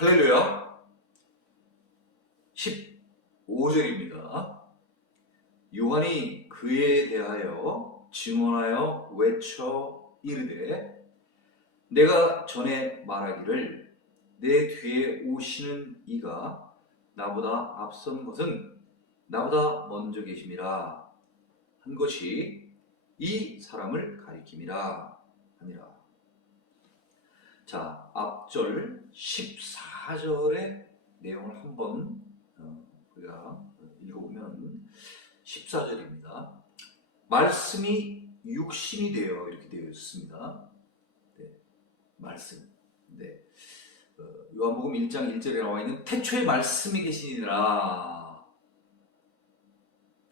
할렐루야. 15절입니다. 요한이 그에 대하여 증언하여 외쳐 이르되 내가 전에 말하기를 내 뒤에 오시는 이가 나보다 앞선 것은 나보다 먼저 계심이라 한 것이 이 사람을 가리킴이라 하니라. 자, 앞절 14절의 내용을 한번 우리가 읽어보면 14절입니다. 말씀이 육신이 되어 이렇게 되어 있습니다. 네, 말씀. 네. 요한복음 1장 1절에 나와 있는 태초에 말씀이 계시니라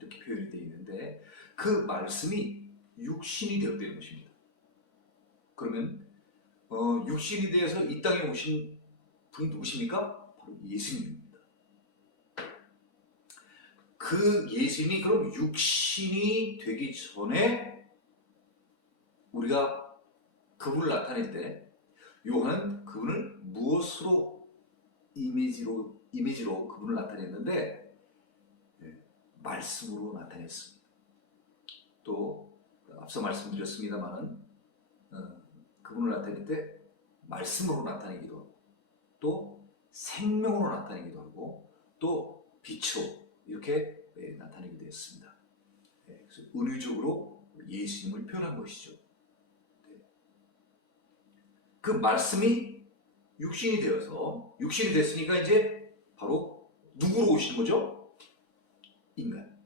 이렇게 표현이 되어 있는데 그 말씀이 육신이 되었다는 것입니다. 그러면 육신이 되어서 이 땅에 오신 분이 누구십니까? 바로 예수님입니다. 그 예수님이 그럼 육신이 되기 전에 우리가 그분을 나타낼 때 요한은 그분을 무엇으로 이미지로 그분을 나타냈는데 말씀으로 나타냈습니다. 또 앞서 말씀드렸습니다마는 그분을 나타낼 때 말씀으로 나타내기도 하고 또 생명으로 나타내기도 하고 또 빛으로 이렇게 나타내기도 했습니다. 그래서 은유적으로 예수님을 표현한 것이죠. 그 말씀이 육신이 되어서 육신이 됐으니까 이제 바로 누구로 오시는 거죠? 인간.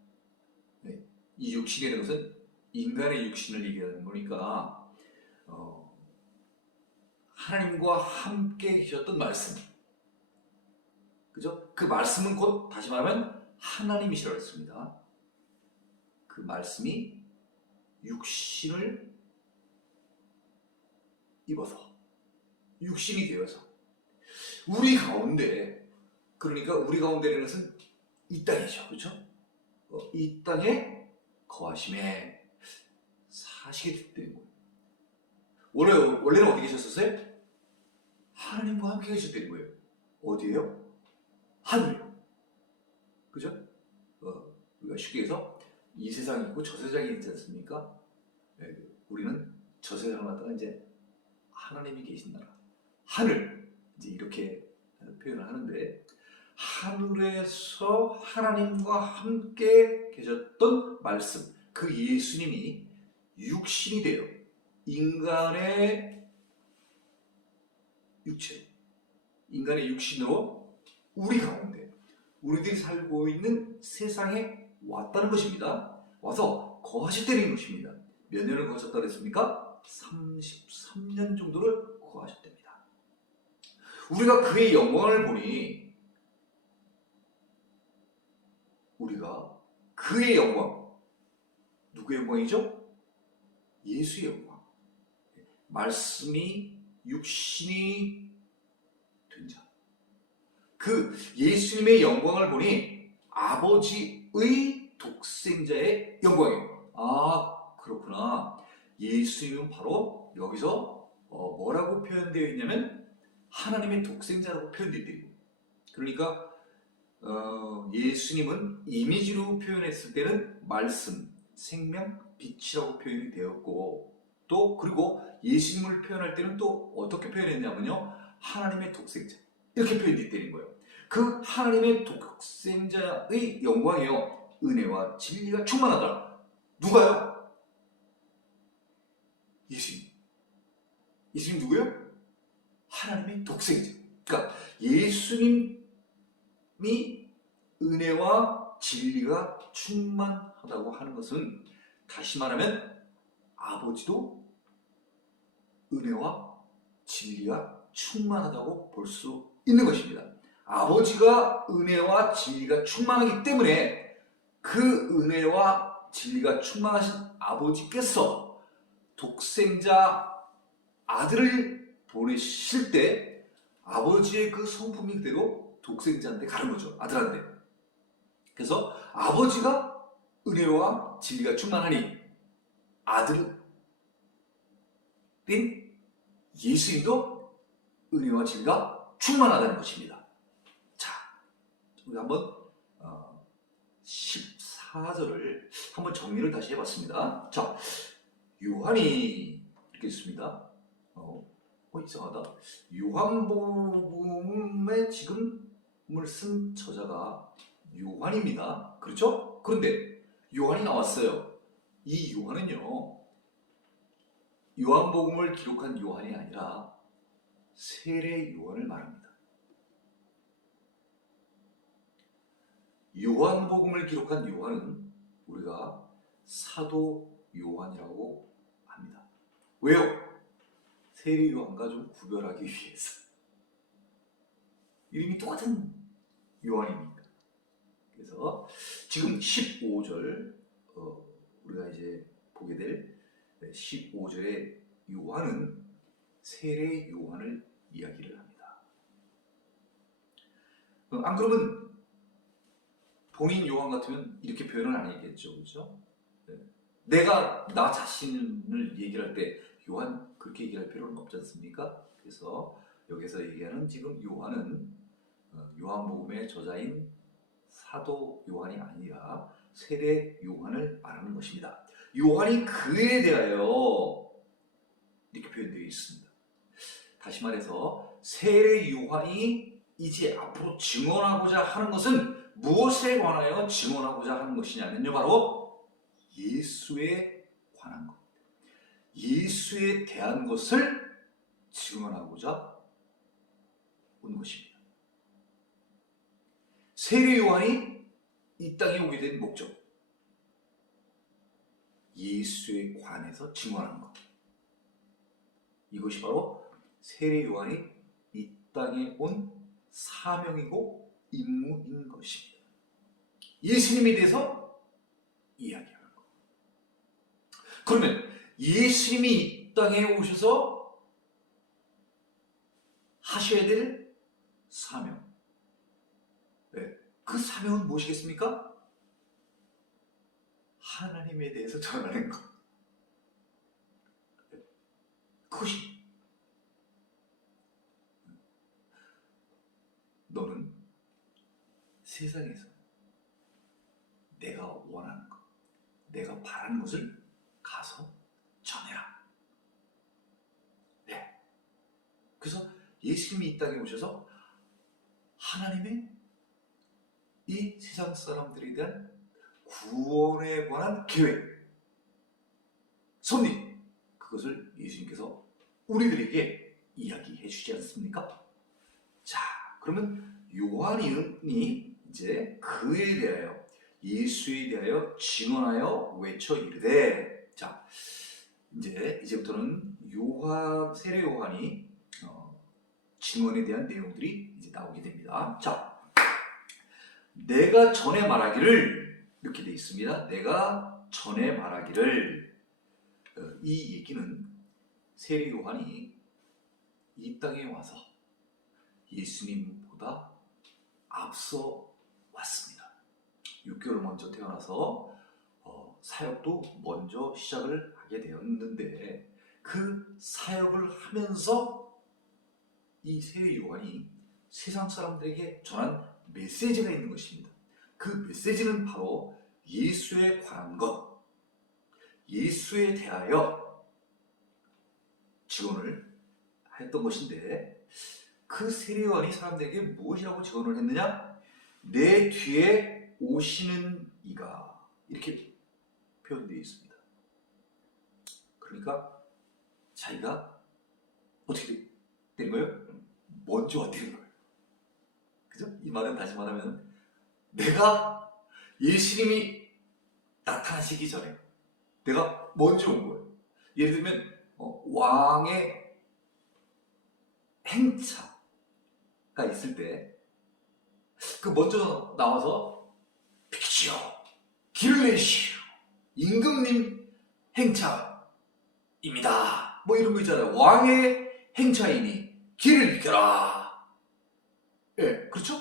이 육신이라는 것은 인간의 육신을 얘기하는 거니까 하나님과 함께 계셨던 말씀, 그죠? 그 말씀은 곧 다시 말하면 하나님이시라고 했습니다. 그 말씀이 육신을 입어서 육신이 되어서 우리 가운데, 그러니까 우리 가운데라는 것은 이 땅이죠, 그렇죠? 이 땅에 거하심에 사시게 됐다는 거예요. 원래는 어디 계셨었어요? 하나님과 함께 계셨다는 거예요. 어디에요? 하늘이요. 그죠? 우리가 쉽게 해서 이 세상이 있고 저 세상이 있지 않습니까? 우리는 저 세상을 갖다가 이제 하나님이 계신 나라, 하늘, 이제 이렇게 표현을 하는데, 하늘에서 하나님과 함께 계셨던 말씀, 그 예수님이 육신이 되어 인간의 육체, 인간의 육신으로 우리 가운데, 우리들이 살고 있는 세상에 왔다는 것입니다. 와서 거하셨다는 것입니다. 몇 년을 거하셨다고 그랬습니까? 33년 정도를 거하셨답니다. 우리가 그의 영광을 보니 우리가 그의 영광, 누구의 영광이죠? 예수의 영광. 말씀이 육신이 된 자. 그 예수님의 영광을 보니 아버지의 독생자의 영광이에요. 아, 그렇구나. 예수님은 바로 여기서 뭐라고 표현되어 있냐면 하나님의 독생자라고 표현되어 있대요. 그러니까 예수님은 이미지로 표현했을 때는 말씀, 생명, 빛이라고 표현이 되었고, 또 그리고 예수님을 표현할 때는 또 어떻게 표현했냐면요, 하나님의 독생자 이렇게 표현되어 있다는 거예요. 그 하나님의 독생자의 영광이요, 은혜와 진리가 충만하다. 누가요? 예수님. 예수님 누구예요? 하나님의 독생자. 그러니까 예수님이 은혜와 진리가 충만하다고 하는 것은, 다시 말하면 아버지도 은혜와 진리가 충만하다고 볼 수 있는 것입니다. 아버지가 은혜와 진리가 충만하기 때문에 그 은혜와 진리가 충만하신 아버지께서 독생자 아들을 보내실 때 아버지의 그 성품이 그대로 독생자한테 가는 거죠. 아들한테. 그래서 아버지가 은혜와 진리가 충만하니 아들인 예수님도 은혜와 진리가 충만하다는 것입니다. 자, 우리 한번 14절을 한번 정리를 다시 해봤습니다. 자, 요한이 이렇게 있습니다. 이상하다. 요한복음에 지금을 쓴 저자가 요한입니다. 그렇죠? 그런데 요한이 나왔어요. 이 요한은요, 요한복음을 기록한 요한이 아니라 세례 요한을 말합니다. 요한복음을 기록한 요한은 우리가 사도 요한이라고 합니다. 왜요? 세례 요한과 좀 구별하기 위해서. 이름이 똑같은 요한이니까. 그래서 지금 15절 우리가 이제 보게 될 15절의 요한은 세례 요한을 이야기를 합니다. 안 그러면 본인 요한 같으면 이렇게 표현을 안 했겠죠, 그렇죠? 내가 나 자신을 얘기할 때 요한 그렇게 얘기할 필요는 없지 않습니까? 그래서 여기서 얘기하는 지금 요한은 요한복음의 저자인 사도 요한이 아니라 세례 요한을 말하는 것입니다. 요한이 그에 대하여 이렇게 표현되어 있습니다. 다시 말해서 세례 요한이 이제 앞으로 증언하고자 하는 것은 무엇에 관하여 증언하고자 하는 것이냐면요, 바로 예수에 관한 것, 예수에 대한 것을 증언하고자 온 것입니다. 세례 요한이 이 땅에 오게 된 목적, 예수에 관해서 증언하는 것, 이것이 바로 세례 요한이 이 땅에 온 사명이고 임무인 것입니다. 예수님에 대해서 이야기하는 것. 그러면 예수님이 이 땅에 오셔서 하셔야 될 사명, 그 사명은 무엇이겠습니까? 하나님에 대해서 전하는 것. 그것이 너는 세상에서 내가 원하는 것, 내가 바라는 것을 가서 전해라. 네. 그래서 예수님이 이 땅에 오셔서 하나님의 이 세상 사람들에 대한 구원에 관한 계획, 섭리, 그것을 예수님께서 우리들에게 이야기해 주지 않습니까? 자, 그러면 요한이 이제 그에 대하여, 예수에 대하여 증언하여 외쳐 이르되, 자, 이제부터는 세례 요한이 증언에 대한 내용들이 이제 나오게 됩니다. 자, 내가 전에 말하기를, 이렇게 되어 있습니다. 내가 전에 말하기를, 이 얘기는 세례 요한이 이 땅에 와서 예수님보다 앞서 왔습니다. 6개월 먼저 태어나서 사역도 먼저 시작을 하게 되었는데, 그 사역을 하면서 이 세례 요한이 세상 사람들에게 전한 메시지가 있는 것입니다. 그 메시지는 바로 예수에 관한 것, 예수에 대하여 증언을 했던 것인데, 그 세례 요한이 사람들에게 무엇이라고 증언을 했느냐? 내 뒤에 오시는 이가, 이렇게 표현되어 있습니다. 그러니까 자기가 어떻게 된 거예요? 먼저 어떻게 된 거예요? 그죠? 이 말은 다시 말하면 내가 예수님이 나타나시기 전에 내가 먼저 온 거예요. 예를 들면 왕의 행차가 있을 때 그 먼저 나와서 비키시오, 길을 내시오, 임금님 행차입니다, 뭐 이런 거 있잖아요. 왕의 행차이니 길을 비켜라. 예, 그렇죠?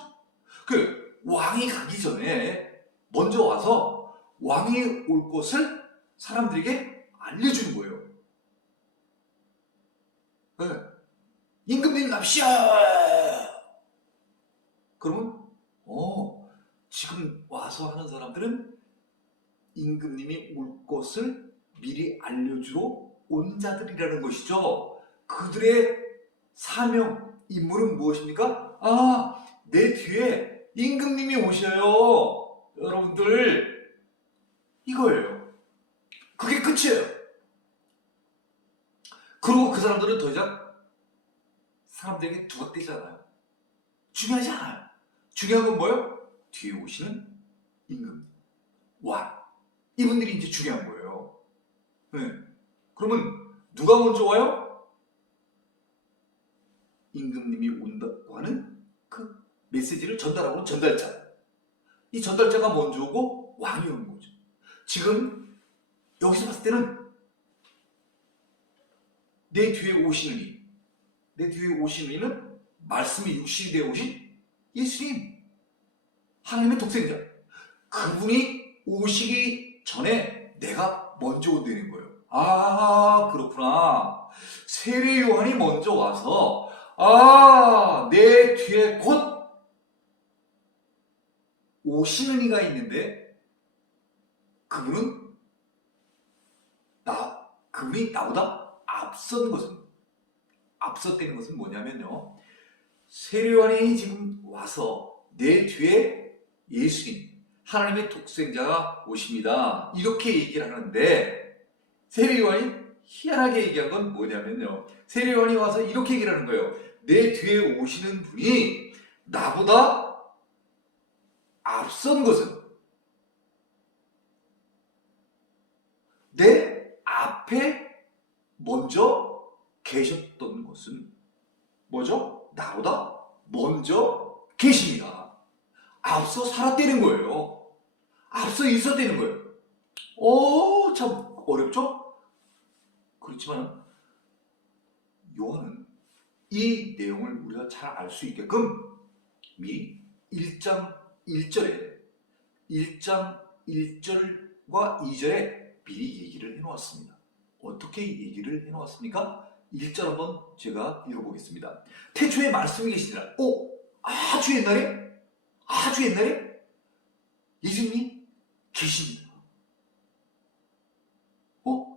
그 왕이 가기 전에 먼저 와서 왕이 올 것을 사람들에게 알려주는 거예요. 예. 임금님 납시오, 그러면 지금 와서 하는 사람들은 임금님이 올 것을 미리 알려주러 온 자들이라는 것이죠. 그들의 사명, 임무는 무엇입니까? 내 뒤에 임금님이 오셔요. 여러분들, 이거예요. 그게 끝이에요. 그리고 그 사람들은 더 이상 사람들에게 두각되지 않아요. 중요하지 않아요. 중요한 건 뭐예요? 뒤에 오시는 임금, 왕. 이분들이 이제 중요한 거예요. 네. 그러면 누가 먼저 와요? 임금님이 온다고 하는 그 메시지를 전달하고 전달자. 이 전달자가 먼저 오고 왕이 오는 거죠. 지금 여기서 봤을 때는 내 뒤에 오시는 이, 내 뒤에 오시는 이는 말씀이 육신이 되어 오신 예수님, 하나님의 독생자. 그분이 오시기 전에 내가 먼저 온다는 거예요. 그렇구나. 세례 요한이 먼저 와서 내 뒤에 곧 오시는 이가 있는데 그분이 나보다 앞섰다는 것은 뭐냐면요. 세례 요한이 지금 와서 내 뒤에 예수님, 하나님의 독생자가 오십니다. 이렇게 얘기를 하는데 세례 요한이 희한하게 얘기한 건 뭐냐면요. 세례 요한이 와서 이렇게 얘기를 하는 거예요. 내 뒤에 오시는 분이 나보다 앞선 것은 내 앞에 먼저 계셨던 것은 뭐죠? 나보다 먼저 계십니다. 앞서 살았다는 거예요. 앞서 있었다는 거예요. 참 어렵죠? 그렇지만 요한은 이 내용을 우리가 잘 알 수 있게끔 미 1장 1절과 2절에 미리 얘기를 해놓았습니다. 어떻게 얘기를 해놓았습니까? 1절 한번 제가 읽어보겠습니다. 태초에 말씀이 계시니라. 아주 옛날에 예수님이 계십니다.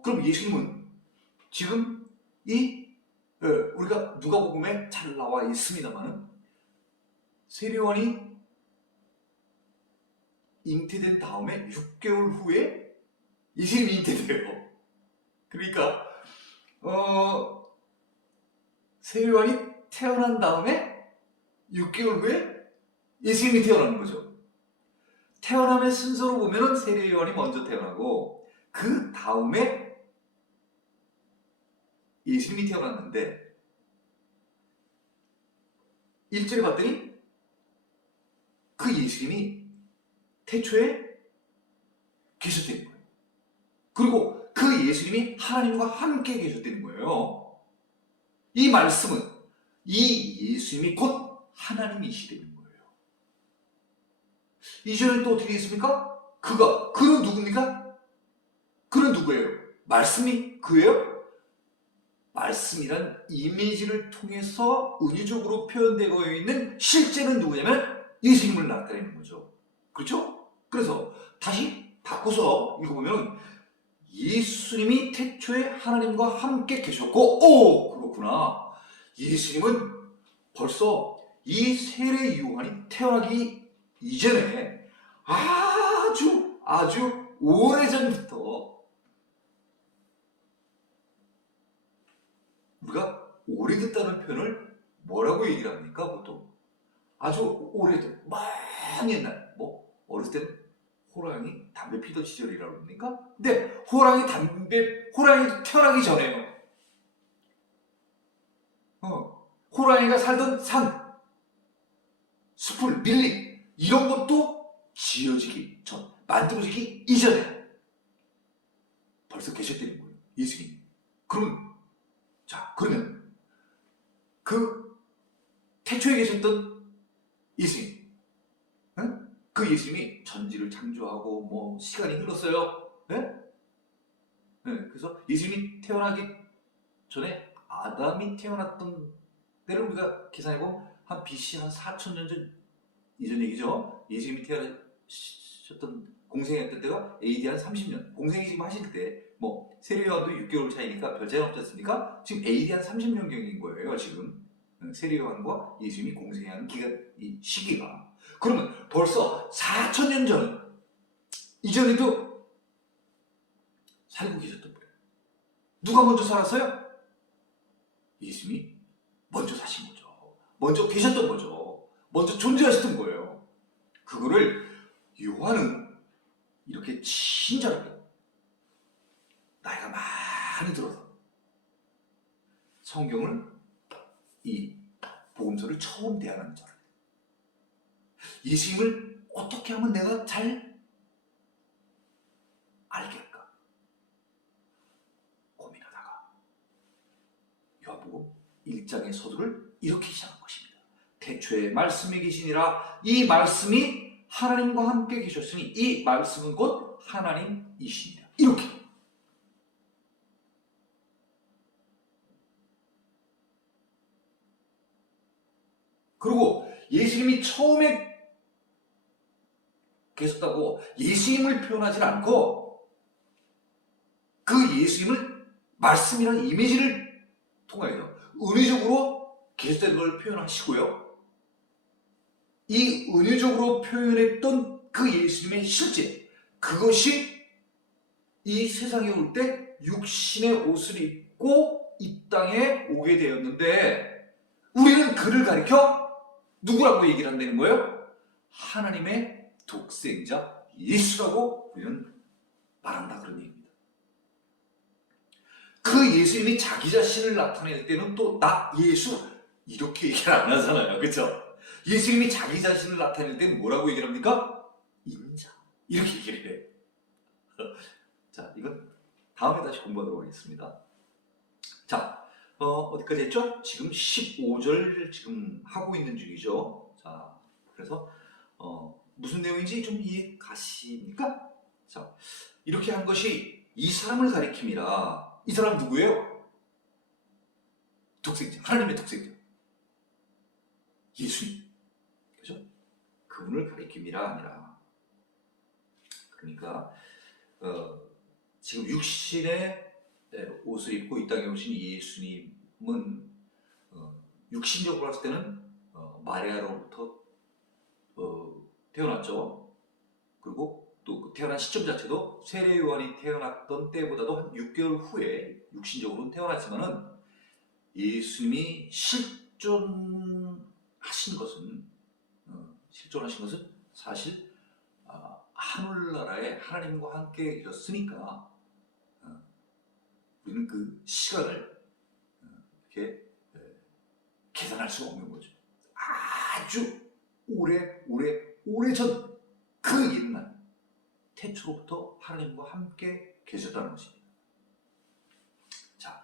그럼 예수님은 지금 우리가 누가복음에 잘 나와 있습니다만 세례요한이 잉태된 다음에 6개월 후에 예수님이 잉태돼요. 그러니까 세례요한이 태어난 다음에 6개월 후에 예수님이 태어나는 거죠. 태어남의 순서로 보면은 세례요한이 먼저 태어나고 그 다음에 예수님이 태어났는데 1절에 봤더니 그 예수님이 태초에 계셨다는 거예요. 그리고 그 예수님이 하나님과 함께 계셨다는 거예요. 이 말씀은 이 예수님이 곧 하나님이시다는 거예요. 이전에 또 어떻게 있습니까? 그는 누굽니까? 그는 누구예요? 말씀이 그예요? 말씀이란 이미지를 통해서 은유적으로 표현되고 있는 실제는 누구냐면 예수님을 나타내는 거죠. 그렇죠? 그래서 다시 바꿔서 읽어보면 예수님이 태초에 하나님과 함께 계셨고 그렇구나. 예수님은 벌써 이 세례 요한이 태어나기 이전에 아주 오래전부터 우리가 오래됐다는 표현을 뭐라고 얘기를 합니까? 보통 아주 오래된, 먼 옛날, 어렸을 때는 호랑이 담배 피던 시절이라고 그럽니까? 근데 호랑이 태어나기 전에요. 호랑이가 살던 산, 숲을, 밀림, 이런 것도 지어지기 전, 만들어지기 이전에 벌써 계셨다는 거예요. 예수님. 그러면 그 태초에 계셨던 예수님, 그 예수님이 전지를 창조하고 시간이 흘렀어요. 그래서 예수님이 태어나기 전에 아담이 태어났던 때를 우리가 계산해보면 한 BC 한 4,000년 전 이전 얘기죠. 예수님이 태어나셨던 공생했던 때가 AD 한 30년. 공생이 지금 하실 때 뭐 세례요한도 6개월 차이니까 별 차이 없지 않습니까? 지금 AD 한 30년경인 거예요. 지금 세례요한과 예수님이 공생하는 기간, 이 시기가. 그러면 벌써 4,000년 전 이전에도 살고 계셨던 거예요. 누가 먼저 살았어요? 예수님이 먼저 사신 거죠. 먼저 계셨던 거죠. 먼저 존재하셨던 거예요. 그거를 요한은 이렇게 친절하게 나이가 많이 들어서 성경을, 이 복음서를 처음 대하는 줄 알아요. 예수님을 어떻게 하면 내가 잘 알겠까 고민하다가 요한복음 1장의 서두를 이렇게 시작한 것입니다. 태초에 말씀이 계시니라. 이 말씀이 하나님과 함께 계셨으니 이 말씀은 곧 하나님이시니라. 이렇게. 그리고 예수님이 처음에 계셨다고 예수님을 표현하지 않고 그 예수님을 말씀이라는 이미지를 통하여서 은유적으로 계셨다는 걸 표현하시고요. 이 은유적으로 표현했던 그 예수님의 실제, 그것이 이 세상에 올 때 육신의 옷을 입고 이 땅에 오게 되었는데 우리는 그를 가리켜 누구라고 얘기를 한다는 거예요? 하나님의 독생자 예수라고 우리는 말한다, 그런 얘기입니다. 그 예수님이 자기 자신을 나타낼 때는 또 나 예수 이렇게 얘기를 안 하잖아요. 그렇죠? 예수님이 자기 자신을 나타낼 때는 뭐라고 얘기를 합니까? 인자 이렇게 얘기를 해요. 자, 이건 다음에 다시 공부하도록 하겠습니다. 자, 어디까지 했죠? 지금 15절 지금 하고 있는 중이죠. 자, 그래서 무슨 내용인지 좀 이해 가십니까? 자, 이렇게 한 것이 이 사람을 가리킴이라. 이 사람 누구예요? 독생자, 하나님의 독생자 예수님, 그죠? 그분을 가리킴이라 아니라. 그러니까 지금 육신의 옷을 입고 이 땅에 오신 예수님은 육신적으로 봤을 때는 마리아로부터 태어났죠. 그리고 또 태어난 시점 자체도 세례 요한이 태어났던 때보다도 한 6개월 후에 육신적으로는 태어났지만은 예수님이 실존하신 것은 사실 하늘나라에 하나님과 함께 계셨으니까 우리는 그 시간을 이렇게 계산할 수가 없는 거죠. 아주 오래전 그 옛날 태초로부터 하나님과 함께 계셨다는 것입니다. 자,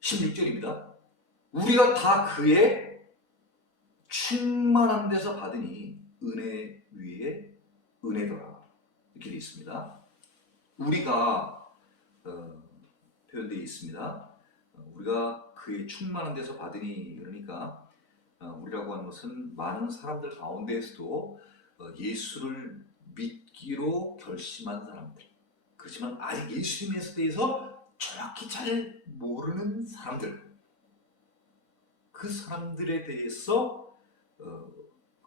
16절입니다. 우리가 다 그의 충만한 데서 받으니 은혜 위에 은혜더라. 이렇게 되어 있습니다. 우리가 표현되어 있습니다. 우리가 그의 충만한 데서 받으니, 그러니까 우리라고 하는 것은 많은 사람들 가운데에서도 예수를 믿기로 결심한 사람들, 그렇지만 아직 예수님에 대해서 정확히 잘 모르는 사람들, 그 사람들에 대해서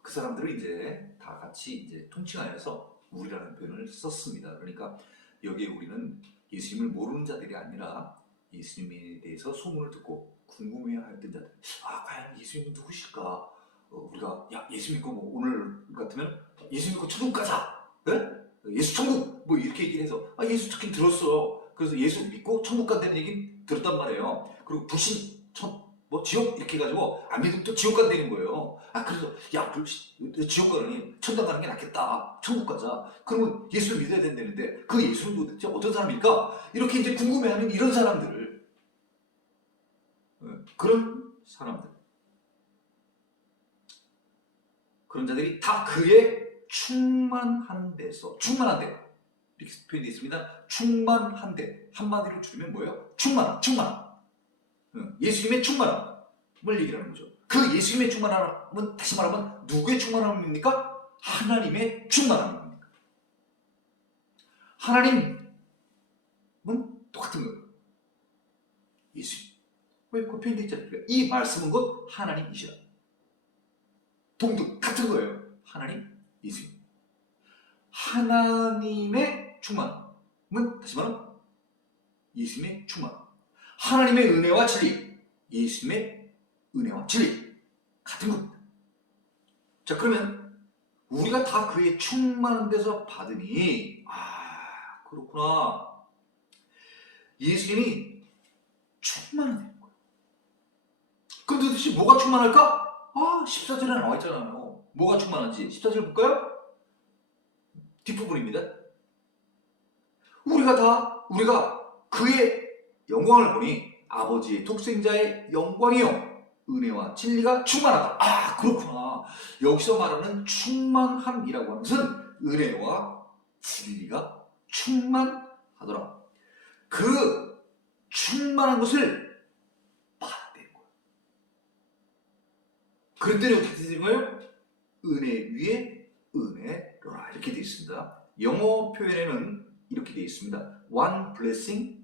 그 사람들을 이제 다 같이 이제 통칭하여서 우리라는 표현을 썼습니다. 그러니까 여기에 우리는 예수님을 모르는 자들이 아니라 예수님에 대해서 소문을 듣고 궁금해하였던 자들. 과연 예수님은 누구실까? 우리가 예수 믿고 뭐 오늘 같으면 예수 믿고 천국 가자. 네? 예수 천국 뭐 이렇게 얘기를 해서 예수 듣긴 들었어. 그래서 예수 믿고 천국 간다는 얘기 들었단 말이에요. 그리고 불신 뭐 지옥 이렇게 해가지고 안 믿으면 또 지옥 간다는 거예요. 그래서 지옥 가느니 천당 가는 게 낫겠다. 천국 가자. 그러면 예수를 믿어야 된다는데 그 예수는 도대체 어떤 사람일까? 이렇게 이제 궁금해하는 이런 사람들, 그런 사람들, 그런 자들이 다 그의 충만한 데 이렇게 표현되어 있습니다. 충만한 데, 한마디로 줄이면 뭐예요? 충만함. 예수님의 충만함을 얘기하는 거죠. 그 예수님의 충만함은 다시 말하면 누구의 충만함입니까? 하나님의 충만함입니다. 하나님은 똑같은 거예요. 예수님. 왜 그 표현되어 있지 않습니까? 이 말씀은 곧 하나님이시라. 동등 같은 거예요. 하나님, 예수님. 하나님의 충만함은 다시 말하면 예수님의 충만. 하나님의 은혜와 진리, 예수님의 은혜와 진리 같은 겁니다. 자, 그러면 우리가 다 그의 충만한 데서 받으니 그렇구나. 예수님이 충만하다는 거예요. 그럼 도대체 뭐가 충만할까? 14절에 나와 있잖아요. 뭐가 충만한지 14절 볼까요? 뒷부분입니다. 우리가 그의 영광을 보니 아버지의 독생자의 영광이요 은혜와 진리가 충만하다. 그렇구나. 여기서 말하는 충만함이라고 하는 것은 은혜와 진리가 충만하더라. 그 충만한 것을 받아들이는 거예요. 그랬더니 어떻게 되는 거예요? 은혜 위에 은혜로라 이렇게 되어 있습니다. 영어 표현에는 이렇게 되어 있습니다. One blessing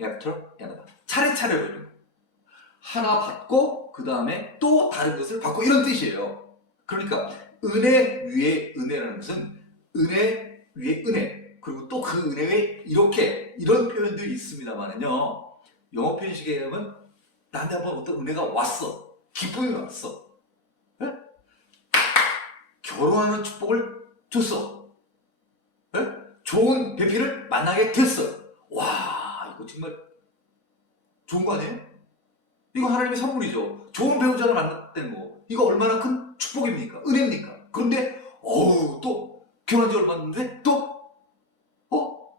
after another. 차례차례로 하나 받고 그 다음에 또 다른 것을 받고 이런 뜻이에요. 그러니까 은혜 위에 은혜라는 것은 은혜 위에 은혜 그리고 또 그 은혜 위에 이런 표현들이 있습니다만은요. 영어 표현식에 하면 나한테 한번 어떤 은혜가 왔어. 기쁨이 왔어. 네? 결혼하는 축복을 줬어. 네? 좋은 배필을 만나게 됐어. 와, 이거 정말 좋은 거 아니에요? 이거 하나님의 선물이죠. 좋은 배우자를 만났다는 거. 이거 얼마나 큰 축복입니까? 은혜입니까? 그런데 또 결혼한 지 얼마 안 됐는데 또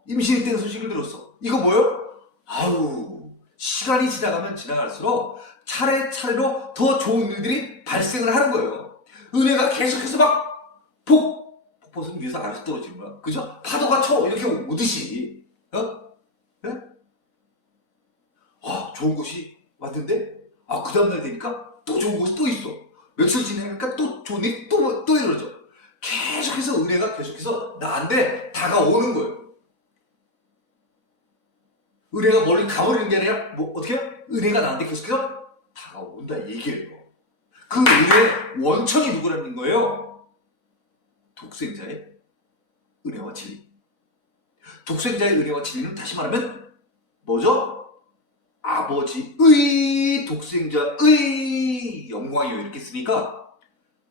임신했다는 소식을 들었어. 이거 뭐예요? 시간이 지나가면 지나갈수록 차례차례로 더 좋은 일들이 발생을 하는 거예요. 은혜가 계속해서 막 폭포선 위에서 아래로 떨어지는 거야. 그죠? 파도가 쳐 이렇게 오듯이. 네? 좋은 것이 왔는데 그 다음날 되니까 또 좋은 것이 또 있어. 며칠 지나니까 또 좋은 일이 또 이루어져. 계속해서 은혜가 계속해서 나한테 다가오는 거예요. 은혜가 멀리 가버리는 게 아니라 어떻게 해요? 은혜가 나한테 계속해서 다가온다 얘기예요. 그 은혜의 원천이 누구라는 거예요? 독생자의 은혜와 진리. 독생자의 은혜와 진리는 다시 말하면 뭐죠? 아버지의 독생자의 영광이요 이렇게 쓰니까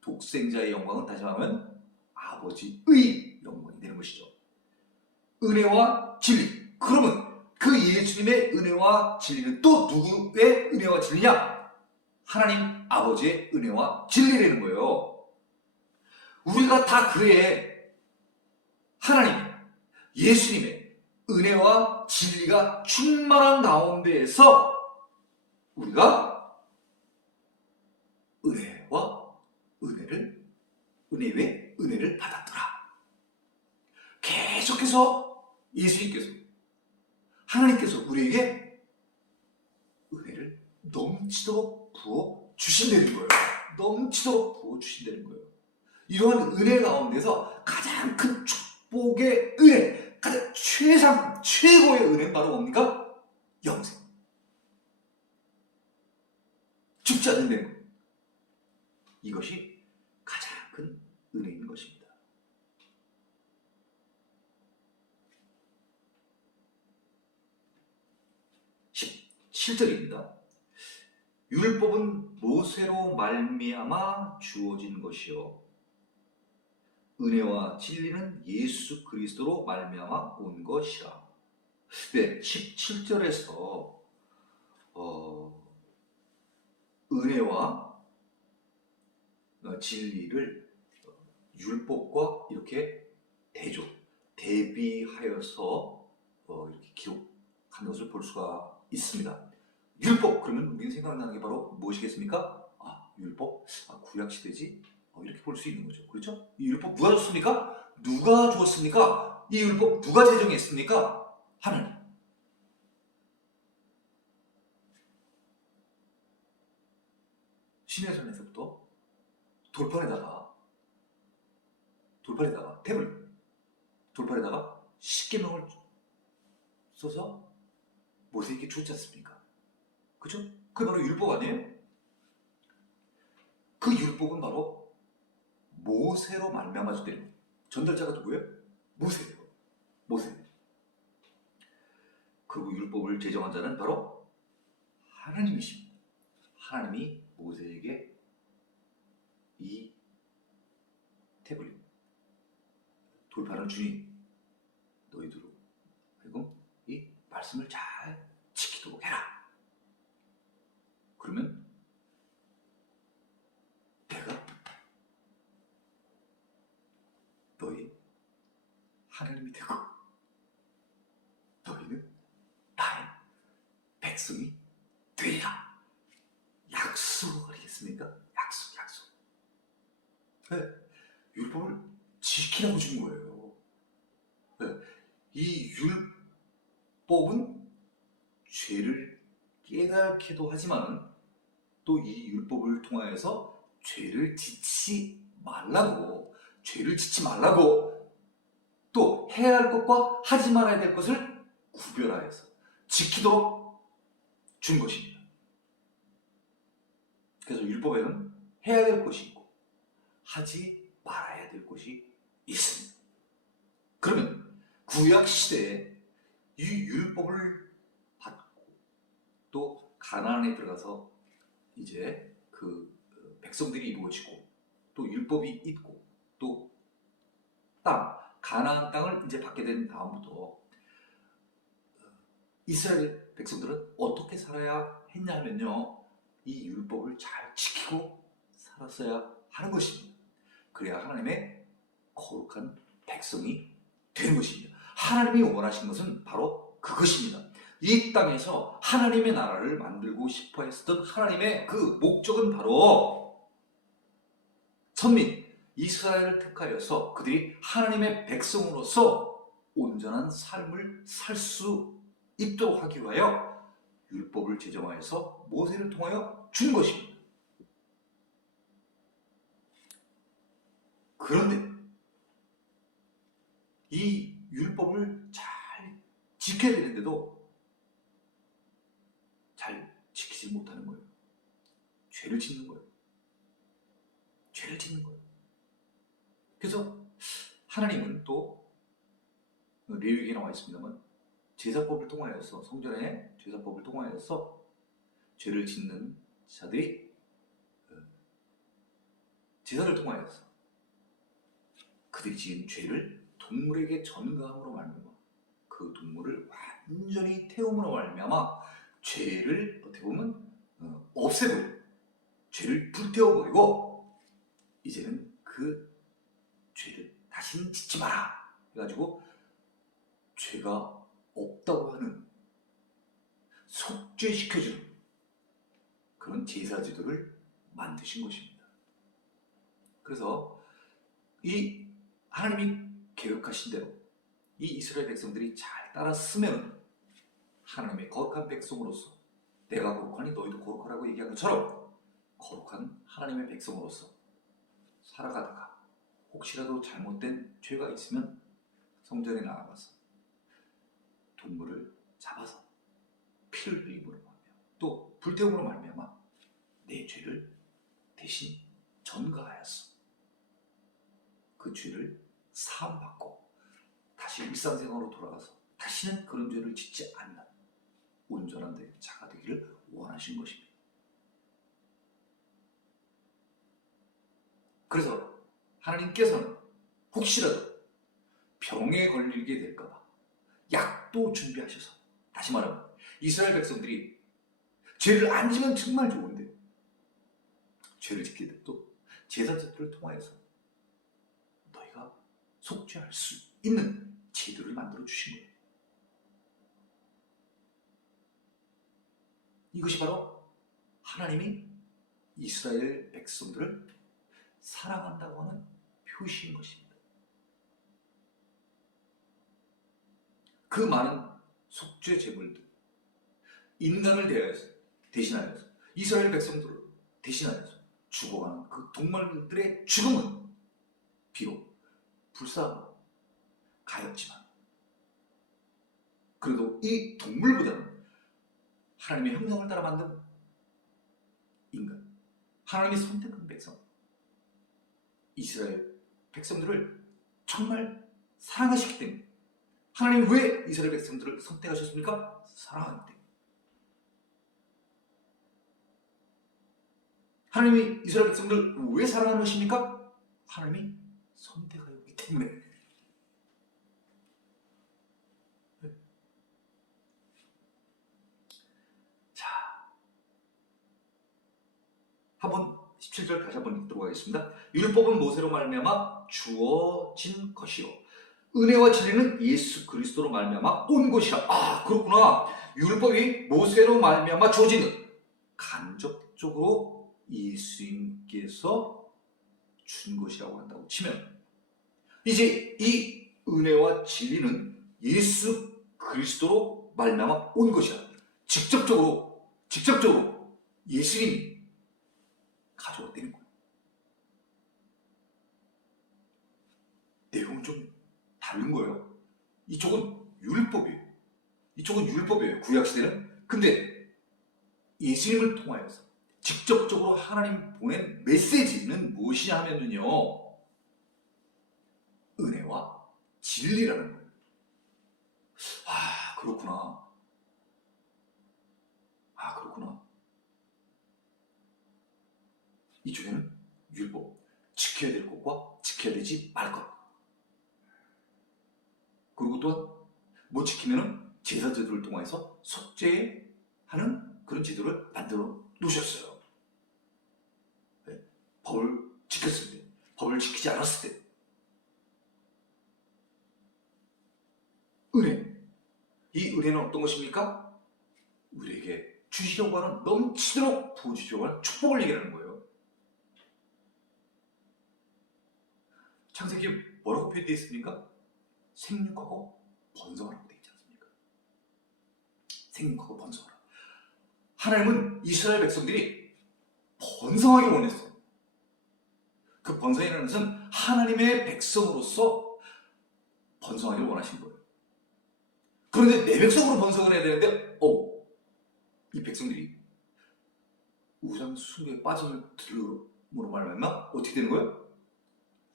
독생자의 영광은 다시 말하면 아버지의 영광이 되는 것이죠. 은혜와 진리. 그러면 그 예수님의 은혜와 진리는 또 누구의 은혜와 진리냐? 하나님 아버지의 은혜와 진리라는 거예요. 우리가 다 그의 하나님 예수님의 은혜와 진리가 충만한 가운데에서 우리가 은혜와 은혜 외에 은혜를 받았더라. 계속해서 예수님께서 하나님께서 우리에게 은혜를 넘치도록 부어 주신다는 거예요. 넘치도록 부어 주신다는 거예요. 이러한 은혜 가운데서 가장 큰 축복의 은혜, 가장 최고의 은혜는 바로 뭡니까? 영생. 죽지 않는다는 거예요. 이것이 가장 큰 은혜인 것입니다. 17절입니다. 율법은 모세로 말미암아 주어진 것이요 은혜와 진리는 예수 그리스도로 말미암아 온 것이라. 네, 17절에서 은혜와 진리를 율법과 이렇게 대비하여서 이렇게 기록한 것을 볼 수가 있습니다. 율법, 그러면 우리는 생각나는 게 바로 무엇이겠습니까? 율법? 구약 시대지? 이렇게 볼 수 있는 거죠. 그렇죠? 이 율법 누가 줬습니까? 누가 주었습니까? 이 율법 누가 제정했습니까? 하나님. 시내산에서부터 돌판에다가 탭을 돌판에다가 10계명을 써서 모세에게 줬지 않습니까? 그죠? 그게 바로 율법 아니에요? 그 율법은 바로 모세로 말미암아서 되는 거예요. 전달자가 누구예요? 모세예요. 모세. 그리고 율법을 제정한 자는 바로 하나님이십니다. 하나님이 모세에게 이 태블릿 돌판을 주니 너희들로 그리고 이 말씀을 잘 지키도록 해라. 그러면 내가 너희 하나님이 되고 너희는 나의 백성이 되리라. 약속 아니겠습니까? 약속. 네, 율법을 지키라고 준 거예요. 네, 이 율법은 죄를 깨닫기도 하지만 또 이 율법을 통하여서 죄를 짓지 말라고 또 해야 할 것과 하지 말아야 될 것을 구별하여서 지키도록 준 것입니다. 그래서 율법에는 해야 될 것이 있고 하지 말아야 될 것이 있습니다. 그러면 구약 시대에 이 율법을 받고 또 가나안에 들어가서 이제 그 백성들이 이루어지고 또 율법이 있고 또 가나안 땅을 이제 받게 된 다음부터 이스라엘 백성들은 어떻게 살아야 했냐 하면요, 이 율법을 잘 지키고 살았어야 하는 것입니다. 그래야 하나님의 거룩한 백성이 되는 것입니다. 하나님이 원하신 것은 바로 그것입니다. 이 땅에서 하나님의 나라를 만들고 싶어 했던 하나님의 그 목적은 바로 선민 이스라엘을 택하여서 그들이 하나님의 백성으로서 온전한 삶을 살 수 있도록 하기 위하여 율법을 제정하여서 모세를 통하여 준 것입니다. 그런데 이 율법을 잘 지켜야 되는데도 잘 지키지 못하는 거예요. 죄를 짓는 거예요. 그래서 하나님은 또 레위기에 나와 있습니다만 제사법을 통하여서 성전의 제사법을 통하여서 죄를 짓는 자들이 제사를 통하여서 그들이 지은 죄를 동물에게 전가함으로 말미암아 그 동물을 완전히 태움으로 말미암아 죄를 어떻게 보면 없애버리고 죄를 불태워버리고 이제는 그 죄를 다시는 짓지 마라 해가지고 죄가 없다고 하는 속죄시켜주는 그런 제사제도를 만드신 것입니다. 그래서 이 하나님이 계획하신 대로 이 이스라엘 백성들이 잘 따랐으면 하나님의 거룩한 백성으로서 내가 거룩하니 너희도 거룩하라고 얘기한 것처럼 거룩한 하나님의 백성으로서 살아가다가 혹시라도 잘못된 죄가 있으면 성전에 나아가서 동물을 잡아서 피를 흘림으로 말미암아 또 불태움으로 말미암아 내 죄를 대신 전가하였어. 그 죄를 사함받고 다시 일상생활로 돌아가서 다시는 그런 죄를 짓지 않는 온전한 자가 되기를 원하신 것입니다. 그래서 하나님께서는 혹시라도 병에 걸리게 될까봐 약도 준비하셔서, 다시 말하면 이스라엘 백성들이 죄를 안 지면 정말 좋은데 죄를 짓게 돼도 제사제도를 통하여서 너희가 속죄할 수 있는 제도를 만들어 주신 거예요. 이것이 바로 하나님이 이스라엘 백성들을 사랑한다고 하는 표시인 것입니다. 그 많은 속죄 제물들, 인간을 대신하여서 이스라엘 백성들을 대신하여서 죽어가는 그 동물들의 죽음은 비록 불쌍하고 가엾지만 그래도 이 동물보다는 하나님의 형상을 따라 만든 인간, 하나님이 선택한 백성, 이스라엘 백성들을 정말 사랑하시기 때문에 하나님이 왜 이스라엘 백성들을 선택하셨습니까? 사랑하기 때문에. 하나님이 이스라엘 백성들을 왜 사랑하는 것입니까? 하나님이 선택하였기 때문에. 자, 한번 17절 다시 한번 읽도록 하겠습니다. 율법은 모세로 말미암아 주어진 것이요 은혜와 진리는 예수 그리스도로 말미암아 온 것이라. 아, 그렇구나. 율법이 모세로 말미암아 주어지는, 간접적으로 예수님께서 준 것이라고 한다고 치면, 이제 이 은혜와 진리는 예수 그리스도로 말미암아 온 것이라. 직접적으로 예수님이 가져왔다는 거예요. 내용은 좀 다른 거예요. 이쪽은 율법이에요. 구약시대는. 근데 예수님을 통하여서 직접적으로 하나님 보낸 메시지는 무엇이냐 하면요, 은혜와 진리라는 거예요. 아, 그렇구나. 이쪽에는 율법, 지켜야 될 것과 지켜야 되지 말 것. 그리고 또한 뭐 지키면은 제사 제도를 통해서 속죄하는 그런 제도를 만들어 놓으셨어요. 네. 법을 지켰을 때, 법을 지키지 않았을 때. 은혜. 이 은혜는 어떤 것입니까? 우리에게 주시려고 하는, 넘치도록 부어주시려고 하는 축복을 얘기하는 거예요. 창세기 뭐라고 표현되어 있습니까? 생육하고 번성하라고 되어 있지 않습니까? 생육하고 번성하라. 하나님은 이스라엘 백성들이 번성하기 원했어요. 그 번성이라는 것은 하나님의 백성으로서 번성하기를 원하신 거예요. 그런데 내 백성으로 번성을 해야 되는데, 이 백성들이 우상 숭배에 빠짐을 들음으로 말하면 어떻게 되는 거예요?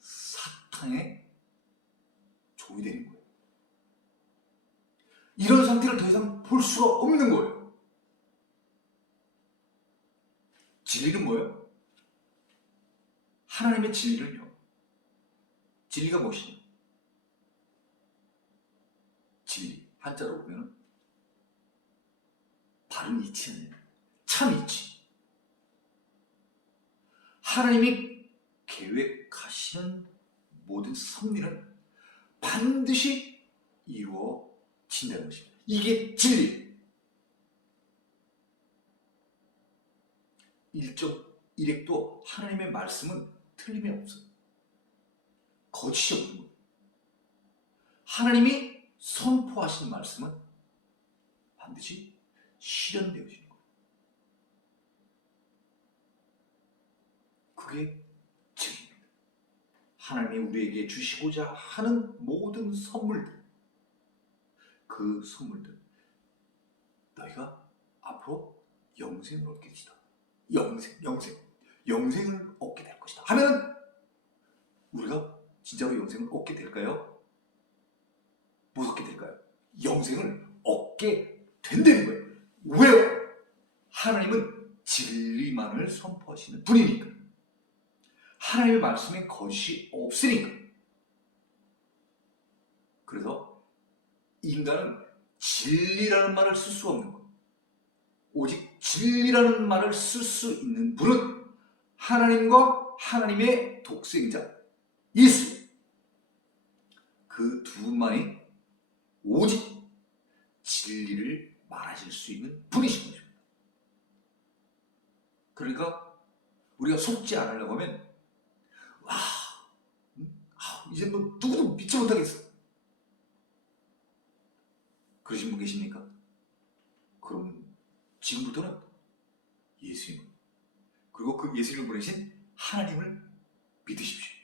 사탄의 종이 되는 거예요. 이런 상태를 더 이상 볼 수가 없는 거예요. 진리는 뭐예요? 하나님의 진리는요, 진리가 무엇이냐? 진리, 한자로 보면 바른 이치 아니에요. 참 이치. 하나님이 계획하시는 모든 섭리는 반드시 이루어진다는 것입니다. 이게 진리. 1.1핵도 하나님의 말씀은 틀림이 없어요. 거짓이 없는 거예요. 하나님이 선포하신 말씀은 반드시 실현되어지는 거예요. 그게 진리입니다. 하나님이 우리에게 주시고자 하는 모든 선물들, 그 선물들, 너희가 앞으로 영생을 얻게 되시다. 영생을 얻게 될 것이다 하면 우리가 진짜로 영생을 얻게 될까요? 못 얻게 될까요? 영생을 얻게 된다는 거예요. 왜요? 하나님은 진리만을 선포하시는 분이니까. 하나님의 말씀에 거짓이 없으니까. 그래서 인간은 진리라는 말을 쓸 수 없는 거예요. 오직 진리라는 말을 쓸 수 있는 분은 하나님과 하나님의 독생자 예수, 그 두 분만이 오직 진리를 말하실 수 있는 분이신 것입니다. 그러니까 우리가 속지 않으려고 하면 이제 뭐 누구도 믿지 못하겠어, 그러신 분 계십니까? 그럼 지금부터는 예수님, 그리고 그 예수님을 보내신 하나님을 믿으십시오.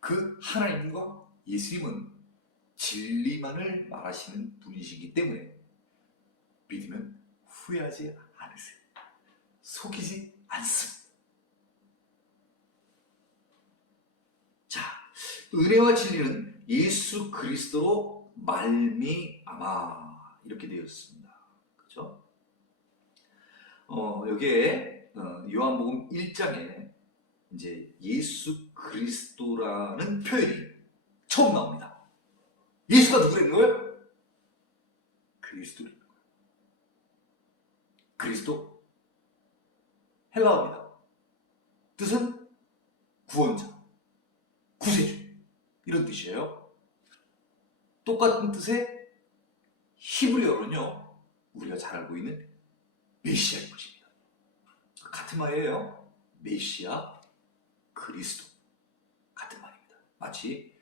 그 하나님과 예수님은 진리만을 말하시는 분이시기 때문에 믿으면 후회하지 않으세요. 속이지 않습니다. 자, 은혜와 진리는 예수 그리스도로 말미암아 이렇게 되어 있습니다. 그렇죠? 여기에 요한복음 1장에 이제 예수 그리스도라는 표현이 처음 나옵니다. 예수가 누구라는 거예요? 그리스도라는 거예요. 그리스도 헬라어입니다. 뜻은 구원자, 구세주 이런 뜻이에요. 똑같은 뜻의 히브리어로는요 우리가 잘 알고 있는 메시아인 것입니다. 같은 말이에요. 메시아, 그리스도 같은 말입니다. 마치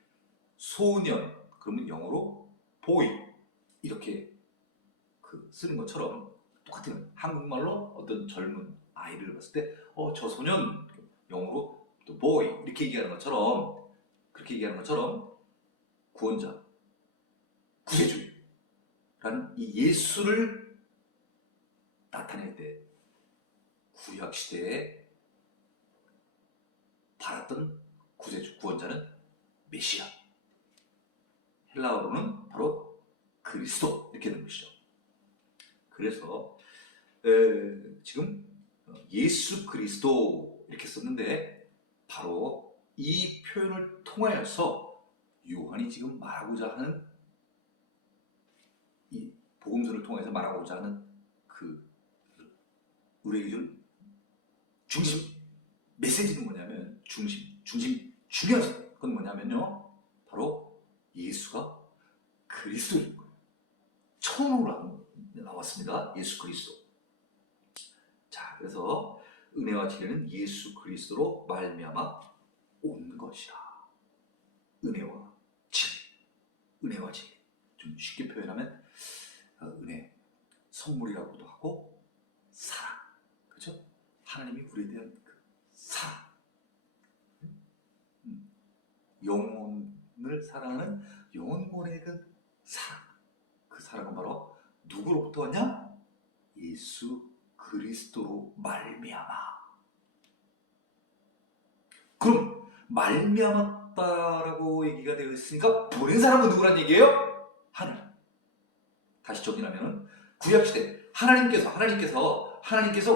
소년 그러면 영어로 보이 이렇게 쓰는 것처럼 똑같은 한국말로 어떤 젊은 아이를 봤을 때 저 소년 영어로 또 보이 이렇게 얘기하는 것처럼 그렇게 얘기하는 것처럼 구원자, 구세주라는 이 예수를 나타낼 때 구약 시대에 받았던 구세주, 구원자는 메시아, 헬라어로는 바로 그리스도 이렇게 되는 것이죠. 그래서 지금 예수 그리스도 이렇게 썼는데 바로 이 표현을 통하여서 요한이 지금 말하고자 하는 이 복음서를 통해서 말하고자 하는 그 우리에게 준 중심 메시지는 뭐냐면 중요한 건 뭐냐면요 바로 예수가 그리스도인 거예요. 처음으로 나왔습니다. 예수 그리스도. 자, 그래서 은혜와 진리는 예수 그리스도로 말미암아 온 것이라. 은혜와 진리. 좀 쉽게 표현하면 은혜, 선물이라고도 하고 사랑. 그렇죠? 하나님이 우리에 대한 그 사랑. 영혼을 사랑하는 영혼의 그 사랑. 그 사랑은 바로 누구로부터 왔냐? 예수 그리스도로 말미암아. 그럼 말미암았다라고 얘기가 되어 있으니까 보낸 사람은 누구란 얘기예요? 하나님. 다시 정리하면 구약시대 하나님께서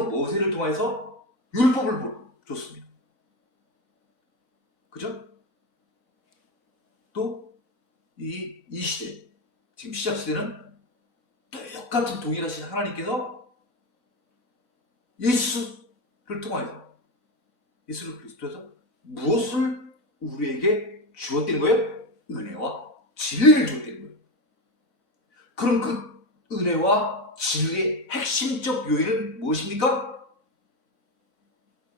모세를 통해서 율법을 줬습니다. 그죠? 또 이 시대 지금 시작시대는 똑같은 동일하신 하나님께서 예수를 그리스도에서 무엇을 우리에게 주었다는 거예요? 은혜와 진리를 주었다는 거예요. 그럼 그 은혜와 진리의 핵심적 요인은 무엇입니까?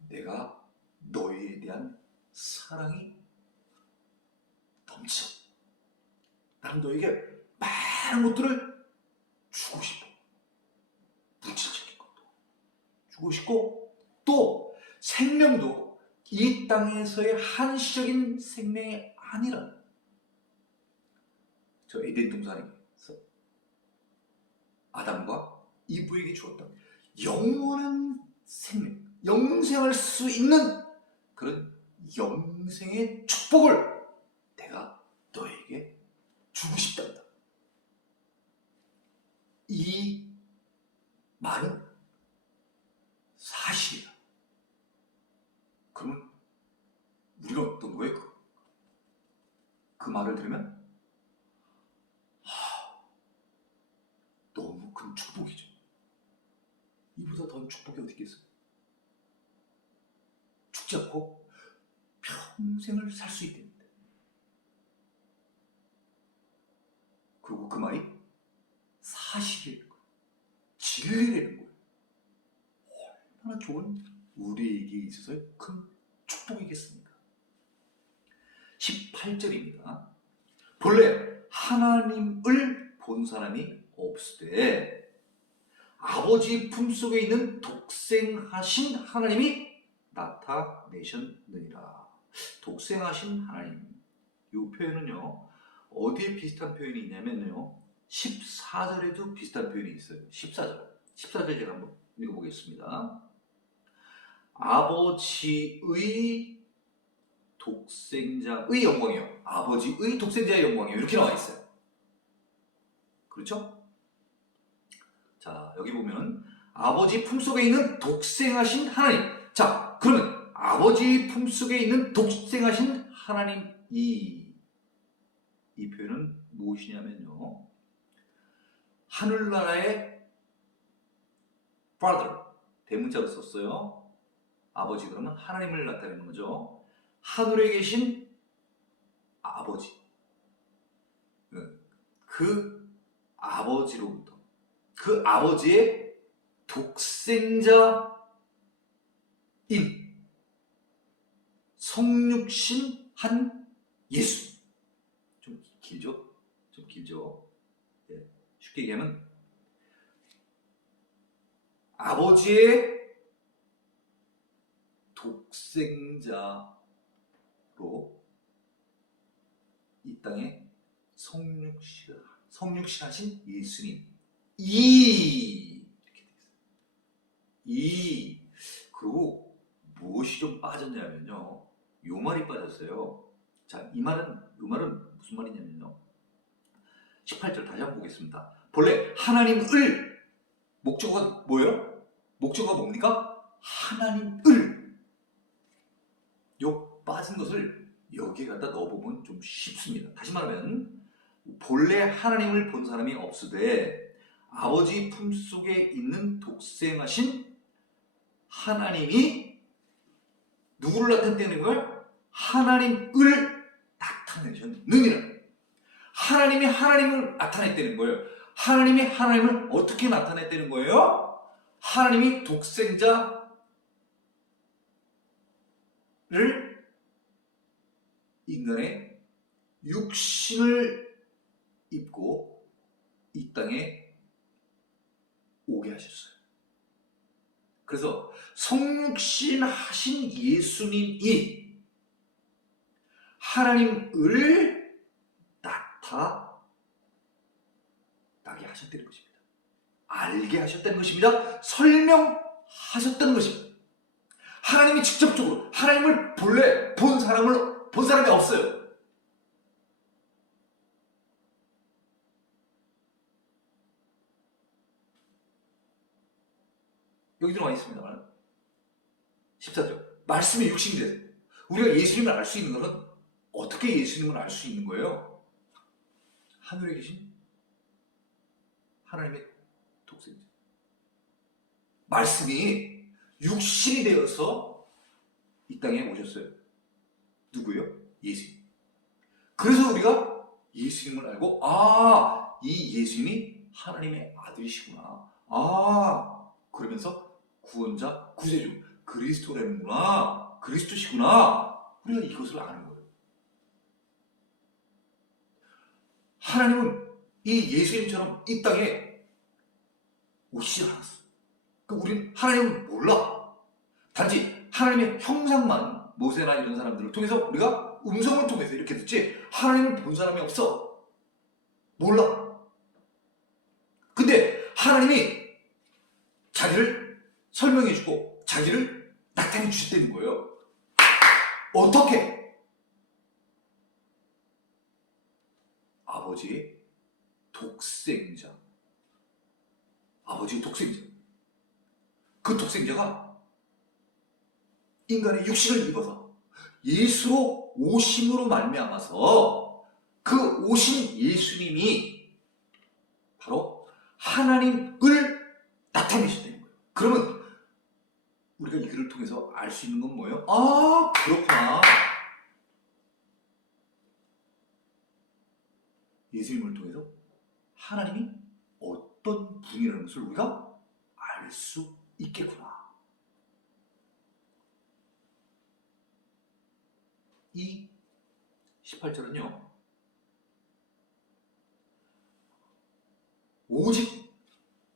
내가 너희에 대한 사랑이 넘쳐. 나는 너에게 많은 것들을 주고 싶어. 물질적인 것도 주고 싶고 또 생명도 이 땅에서의 한시적인 생명이 아니라 저 에덴 동산에서 아담과 이브에게 주었던 영원한 생명, 영생할 수 있는 그런 영생의 축복을 내가 너에게 주고 싶답니다. 이 말은 사실이야. 그러면 우리가 어떤 거예요? 그 말을 들으면 너무 큰 축복이죠. 이보다 더 축복이 어디 있겠어요? 죽지 않고 평생을 살 수 있답니다. 그리고 그 말이 사실이라는 거예요. 진리라는 거예요. 얼마나 좋은 우리에게 있어서의 큰 축복이겠습니까? 18절입니다. 본래 하나님을 본 사람이 없을 때 아버지 품속에 있는 독생하신 하나님이 나타내셨느니라. 독생하신 하나님. 이 표현은요, 어디에 비슷한 표현이 있냐면요, 14절에도 비슷한 표현이 있어요. 14절. 14절 제가 한번 읽어보겠습니다. 아버지의 독생자의 영광이요. 아버지의 독생자의 영광이요. 이렇게 나와 있어요. 그렇죠? 자, 여기 보면 아버지 품속에 있는 독생하신 하나님. 자, 그러면 아버지 품속에 있는 독생하신 하나님, 이 표현은 무엇이냐면요, 하늘나라의 Father, 대문자로 썼어요. 아버지, 그러면 하나님을 나타내는 거죠. 하늘에 계신 아버지, 그 아버지로부터, 그 아버지의 독생자인 성육신 한 예수. 좀 길죠? 좀 길죠? 네. 쉽게 얘기하면 아버지의 독생자로 이 땅에 성육신하신 예수님, 이렇게 돼 있어요. 그리고 무엇이 좀 빠졌냐면요, 요 말이 빠졌어요. 자, 이 말은 무슨 말이냐면요, 18절 다시 한번 보겠습니다. 본래 하나님을, 목적어가 뭐예요? 목적어가 뭡니까? 하나님을. 요 빠진 것을 여기에 갖다 넣어보면 좀 쉽습니다. 다시 말하면 본래 하나님을 본 사람이 없으되 아버지 품속에 있는 독생하신 하나님이 누구를 나타내는 거예요? 하나님을 나타내셨느니라. 하나님이 하나님을 나타냈다는 거예요. 하나님이 하나님을 어떻게 나타냈다는 거예요? 하나님이 독생자를 인간의 육신을 입고 이 땅에 오게 하셨어요. 그래서 성육신하신 예수님이 하나님을 나타나게 하셨다는 것입니다. 알게 하셨다는 것입니다. 설명하셨다는 것입니다. 하나님이 직접적으로 하나님을 본래 본 사람이 없어요. 여기 들어와 있습니다만 14절, 말씀이 육신이 돼서 우리가 예수님을 알 수 있는 것은, 어떻게 예수님을 알 수 있는 거예요? 하늘에 계신 하나님의 독생자, 말씀이 육신이 되어서 이 땅에 오셨어요. 누구예요? 예수님. 그래서 우리가 예수님을 알고, 이 예수님이 하나님의 아들이시구나, 그러면서 구원자, 구세주, 그리스도라는구나, 그리스도시구나, 우리가 이것을 아는 거예요. 하나님은 이 예수님처럼 이 땅에 오시지 않았어. 우리는 하나님을 몰라. 단지 하나님의 형상만, 모세나 이런 사람들을 통해서 우리가 음성을 통해서 이렇게 듣지, 하나님을 본 사람이 없어. 몰라. 근데 하나님이 자기를 설명해주고 자기를 나타내 주셨다는 거예요. 어떻게? 아버지의 독생자. 그 독생자가 인간의 육신을 입어서 예수로 오심으로 말미암아서 그 오신 예수님이 바로 하나님을 나타내셨다는 거예요. 그러면 우리가 이 글을 통해서 알 수 있는 건 뭐예요? 그렇구나. 예수님을 통해서 하나님이 어떤 분이라는 것을 우리가 알 수 있겠구나. 이 18절은요, 오직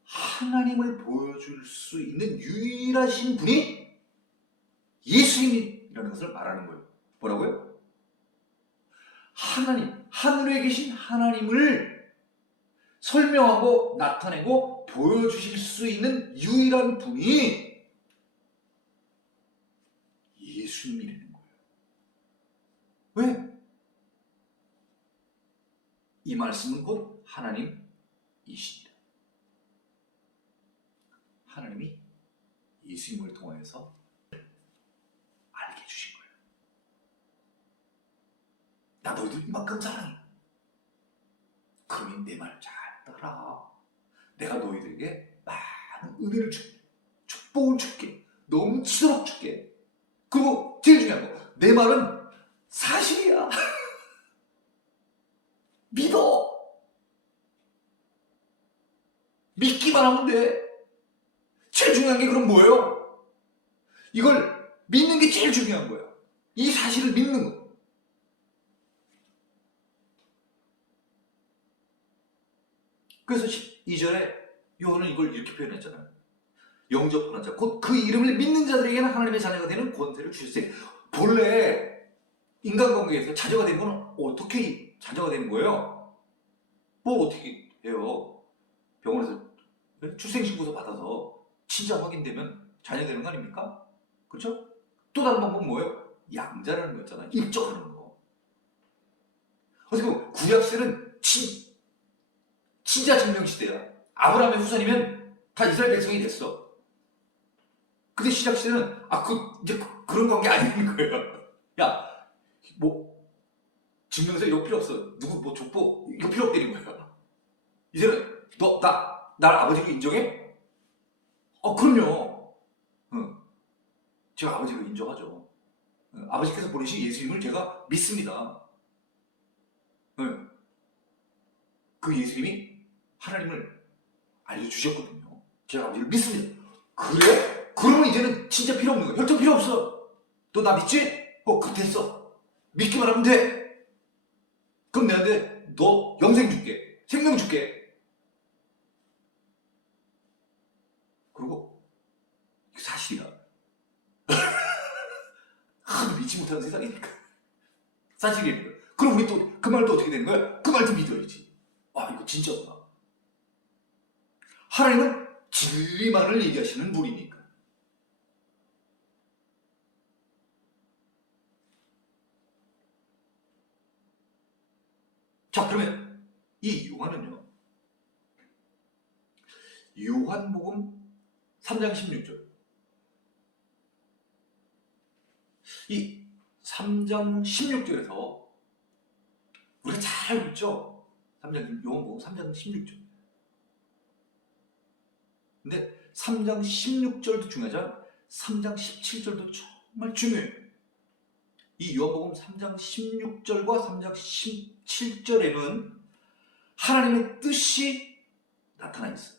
하나님을 보여줄 수 있는 유일하신 분이 예수님이라는 것을 말하는 거예요. 뭐라고요? 하나님, 하늘에 계신 하나님을 설명하고 나타내고 보여주실 수 있는 유일한 분이 예수님이라는 거예요. 왜? 이 말씀은 곧 하나님이십니다. 하나님이 예수님을 통하여서 알게 해주신 거예요. 나 너희들 이만큼 사랑해. 그러면 내 말 잘 따라. 내가 너희들에게 많은 은혜를 줄게. 축복을 줄게. 넘치도록 줄게. 그리고 제일 중요한 거, 내 말은 사실이야. 믿어. 믿기만 하면 돼. 제일 중요한 게 그럼 뭐예요? 이걸 믿는 게 제일 중요한 거예요. 이 사실을 믿는 거. 그래서 12절에 요한은 이걸 이렇게 표현했잖아요. 영접하는 자, 곧 그 이름을 믿는 자들에게는 하나님의 자녀가 되는 권세를 주셨어요. 본래 인간관계에서 자녀가 되는 건 어떻게 자녀가 되는 거예요? 뭐 어떻게 해요? 병원에서 출생신고서 받아서 친자 확인되면 자녀 되는 거 아닙니까? 그렇죠? 또 다른 방법은 뭐예요? 양자라는 거 있잖아요. 일적하는 거. 어떻게 보면 구약시대는 친자 증명 시대야. 아브라함의 후손이면 다 이스라엘 백성이 됐어. 근데 시작 시대는 이제 그런 관계 아닌 거예요. 야, 뭐 증명서 이거 필요 없어. 누구 뭐 족보 이거 필요 없다는 거야. 이제는 날 아버지로 인정해? 그럼요. 제가 아버지로 인정하죠. 아버지께서 보내신 예수님을 제가 믿습니다. 그 예수님이 하나님을 알려주셨거든요. 제가 아버지를 믿습니다. 그래? 그러면 이제는 진짜 필요 없는 거야. 혈통 필요 없어. 너 나 믿지? 그 됐어. 믿기만 하면 돼. 그럼 내한테 너 영생 줄게. 생명 줄게. 그리고 사실이야. 믿지 못하는 세상이니까. 사실이니까. 그럼 우리 또 그 말도 어떻게 되는 거야? 그 말도 믿어야지. 이거 진짜구나. 하나님은 진리만을 얘기하시는 분이니까. 자, 그러면 이 요한은요, 요한복음 3장 16절. 이 3장 16절에서 우리가 잘 알고 있죠? 요한복음 3장 16절. 근데 3장 16절도 중요하지만 3장 17절도 정말 중요해요. 이 요한복음 3장 16절과 3장 17절에는 하나님의 뜻이 나타나 있어요.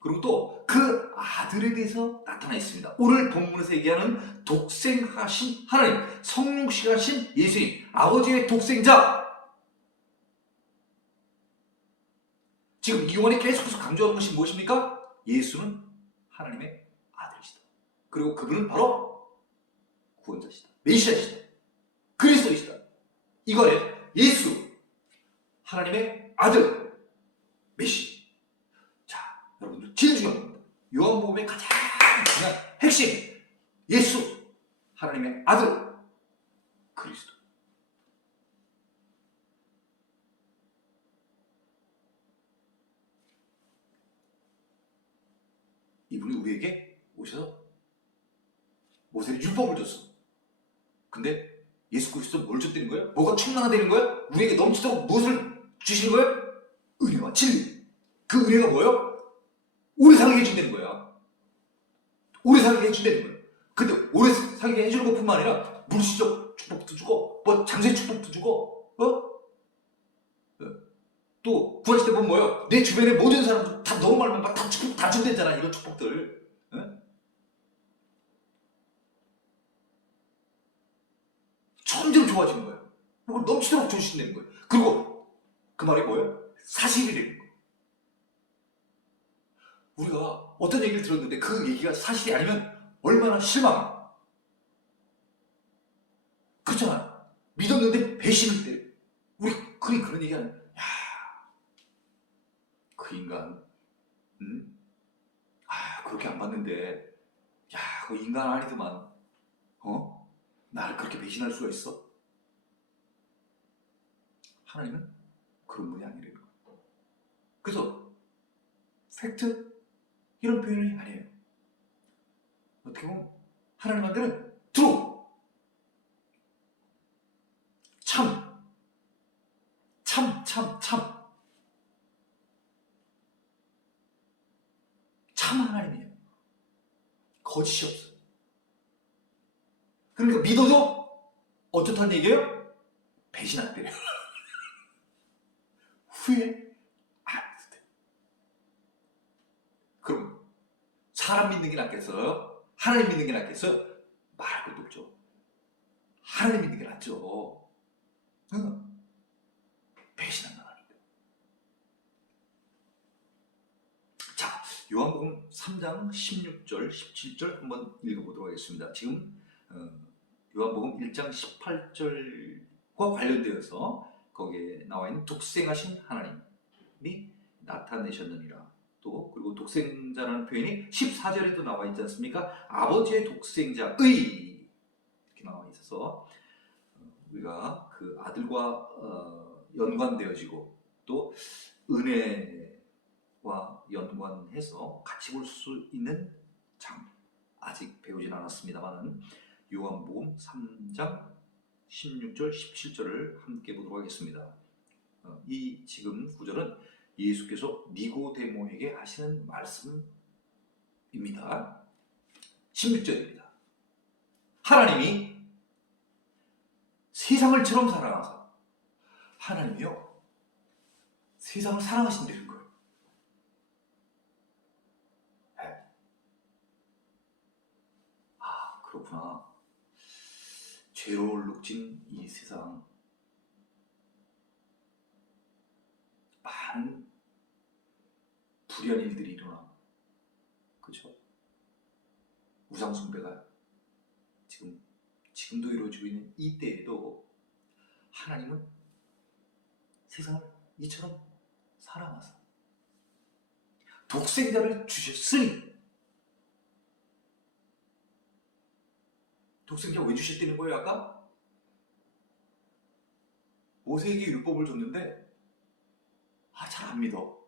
그리고 또 그 아들에 대해서 나타나 있습니다. 오늘 본문에서 얘기하는 독생하신 하나님, 성육신하신 예수님, 아버지의 독생자. 지금 이 요한이 계속해서 강조하는 것이 무엇입니까? 예수는 하나님의 아들이시다. 그리고 그분은 바로 구원자시다. 메시아시다. 그리스도이시다. 이거예요. 예수, 하나님의 아들, 메시. 자, 여러분들 제일 중요한 겁니다. 요한복음의 가장 중요한 핵심, 예수, 하나님의 아들, 그리스도. 이분이 우리에게 오셔서 모세는 율법을 줬어. 근데 예수 그리스도 뭘 줬다는 거예요? 뭐가 충만하다는 거예요? 우리에게 넘치도록 무엇을 주시는 거예요? 은혜와 진리. 그 은혜가 뭐예요? 오래 살게 해준다는 거야. 오래 살게 해준다는 거예요. 근데 오래 살게 해주는 것뿐만 아니라 물리적 축복도 주고 뭐 장세 축복도 주고 또 구하실 때 보면 뭐예요? 내 주변의 모든 사람들 다 너무 말만 다 축복 다 준댔잖아. 이런 축복들. 점점 좋아지는 거예요. 그리고 넘치도록 주신다는 거예요. 그리고 그 말이 뭐예요? 사실이라는 거예요. 우리가 어떤 얘기를 들었는데 그 얘기가 사실이 아니면 얼마나 실망. 그렇잖아. 믿었는데 배신을 때려. 우리 그런 얘기하는. 야, 그 인간, 그렇게 안 봤는데, 야, 그 인간 아니더만, 나를 그렇게 배신할 수가 있어? 하나님은 그런 분이 아니래요. 그래서 팩트 이런 표현이 아니에요. 어떻게 보면 하나님한테는 트루, 참, 참, 참, 참, 참 하나님이에요. 거짓이 없어요. 그러니까 믿어도 어떻다는 얘기예요? 배신 안 때려요. 후회 안 해도 돼. 그럼 사람 믿는 게 낫겠어요? 하나님 믿는 게 낫겠어요? 말할 것도 없죠. 하나님 믿는 게 낫죠. 응. 배신한다. 자, 요한복음 3장 16절, 17절 한번 읽어보도록 하겠습니다. 지금 요한복음 1장 18절과 관련되어서 거기에 나와 있는 독생하신 하나님이 나타내셨느니라. 또 그리고 독생자라는 표현이 14절에도 나와 있지 않습니까? 아버지의 독생자의 이렇게 나와 있어서 우리가 그 아들과 연관되어지고 또 은혜와 연관해서 같이 볼 수 있는 장, 아직 배우진 않았습니다만은 요한복음 3장 16절 17절을 함께 보도록 하겠습니다. 이 지금 구절은 예수께서 니고데모에게 하시는 말씀입니다. 16절입니다. 하나님이 세상을 처럼 사랑하사, 하나님이요 세상을 사랑하신다는 거예요. 네. 그렇구나. 죄로 얼룩진 이 세상, 많은 불의한 일들이 일어나. 그렇죠? 우상숭배가 지금도 이루어지고 있는 이 때에도 하나님은 세상을 이처럼 사랑하사 독생자를 주셨으니, 독생자 왜 주셨다는 거예요? 아까 모세에게 율법을 줬는데 잘 안 믿어.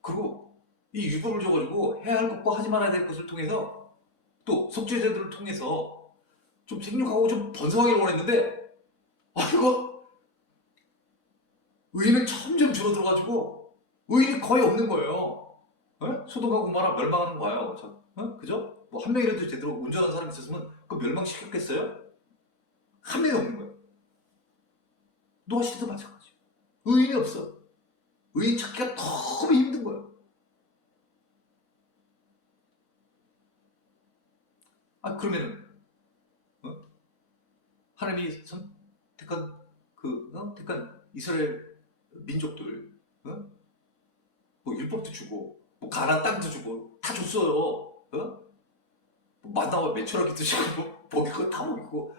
그리고 이 율법을 줘가지고 해야 할 것과 하지 말아야 될 것을 통해서 또 속죄제들을 통해서 좀 생육하고 좀 번성하기를 원했는데 이거 의인은 점점 줄어들어가지고 의인이 거의 없는 거예요. 소돔과 고모라 멸망하는 거예요. 그죠? 뭐 한 명이라도 제대로 운전하는 사람이 있었으면 그 멸망시켰겠어요? 한 명이 없는 거예요. 노아시대도 마찬가지. 의인이 없어. 의인 찾기가 너무 힘든 거예요. 그러면은 하나님이 선택한 택한 이스라엘 민족들, 뭐 율법도 주고, 뭐 가나안 땅도 주고 다 줬어요. 뭐 만나와 매출하기도 주고, 먹일 거 다 먹이고,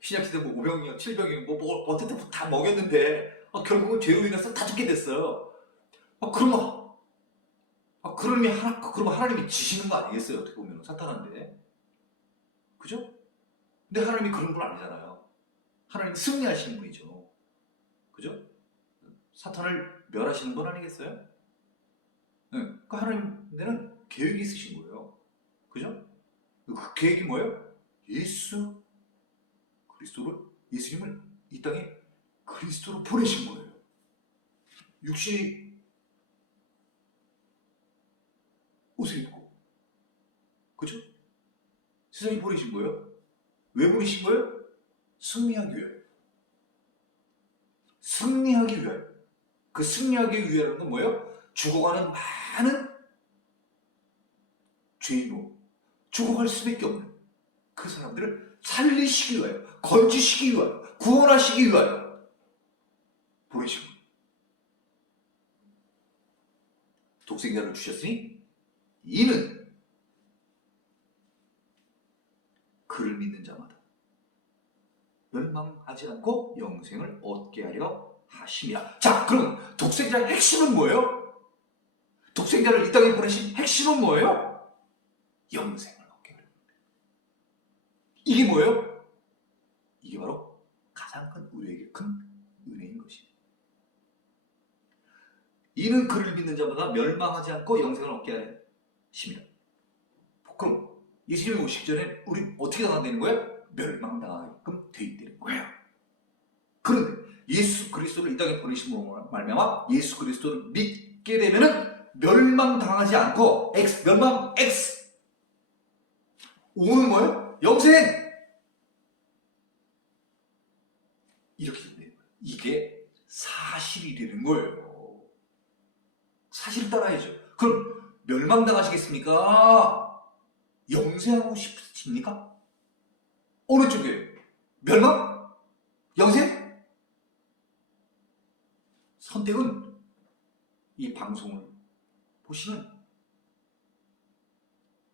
신약시대 뭐 5병이요, 7병이요, 뭐 어쨌든 다 먹였는데 결국은 죄로 인해서 다 죽게 됐어요. 그러면 하나님이 지시는 거 아니겠어요? 어떻게 보면 사탄한테, 그죠? 근데 하나님이 그런 분 아니잖아요. 하나님 승리하시는 분이죠. 그죠? 사탄을 멸하시는 분 아니겠어요? 네. 그 하나님께는 계획이 있으신 거예요. 그죠? 그 계획이 뭐예요? 예수님을 이 땅에 그리스도로 보내신 거예요. 육신이 옷을 입고, 그죠? 세상에 보내신 거예요. 왜 보내신 거예요? 승리하기 위하여. 승리하기 위하여. 그 승리하기 위하여는 건 뭐예요? 죽어가는 많은 죄인으로 죽어갈 수밖에 없는 그 사람들을 살리시기 위하여, 건지시기 위하여, 구원하시기 위하여 보내신 거예요. 독생자를 주셨으니 이는 그를 믿는 자마다 멸망하지 않고 영생을 얻게 하려 하심이라. 자, 그럼 독생자의 핵심은 뭐예요? 독생자를 이 땅에 보내신 핵심은 뭐예요? 영생을 얻게 하려. 이게 뭐예요? 이게 바로 가장 큰 우리에게 큰 은혜인 것입니다. 이는 그를 믿는 자마다 멸망하지 않고 영생을 얻게 하려 하심이라. 그럼 예수님이 오시기 전에 우리 어떻게 당한다는 거예요? 멸망당하게끔 돼 있다는 거예요. 그런데 예수 그리스도를 이 땅에 보내심으로 말미암아 예수 그리스도를 믿게 되면은 멸망당하지 않고 멸망 X 오는 거예요? 영생! 이렇게 되는 거예요. 이게 사실이 되는 거예요. 사실을 따라야죠. 그럼 멸망당하시겠습니까? 영생하고 싶으십니까? 어느 쪽이에요? 멸망? 영생? 선택은 이 방송을 보시는